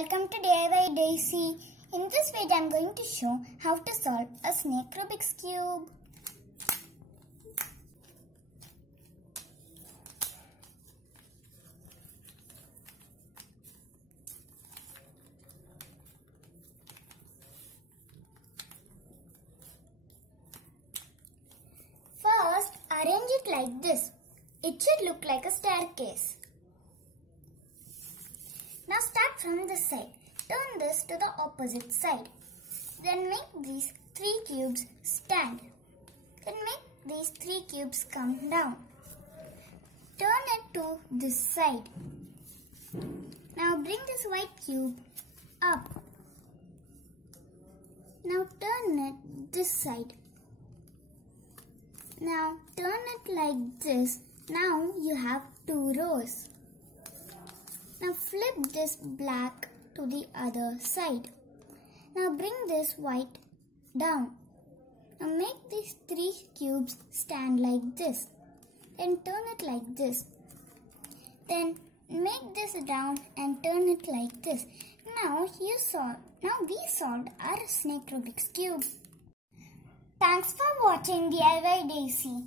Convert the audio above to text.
Welcome to DIY Daisy. In this video, I am going to show how to solve a snake Rubik's Cube. First, arrange it like this. It should look like a staircase. Now start from this side. Turn this to the opposite side. Then make these 3 cubes stand. Then make these 3 cubes come down. Turn it to this side. Now bring this white cube up. Now turn it this side. Now turn it like this. Now you have 2 rows. Now flip this black to the other side. Now bring this white down. Now make these 3 cubes stand like this. Then turn it like this. Then make this down and turn it like this. Now we solved our snake Rubik's Cube. Thanks for watching DIY Daisy.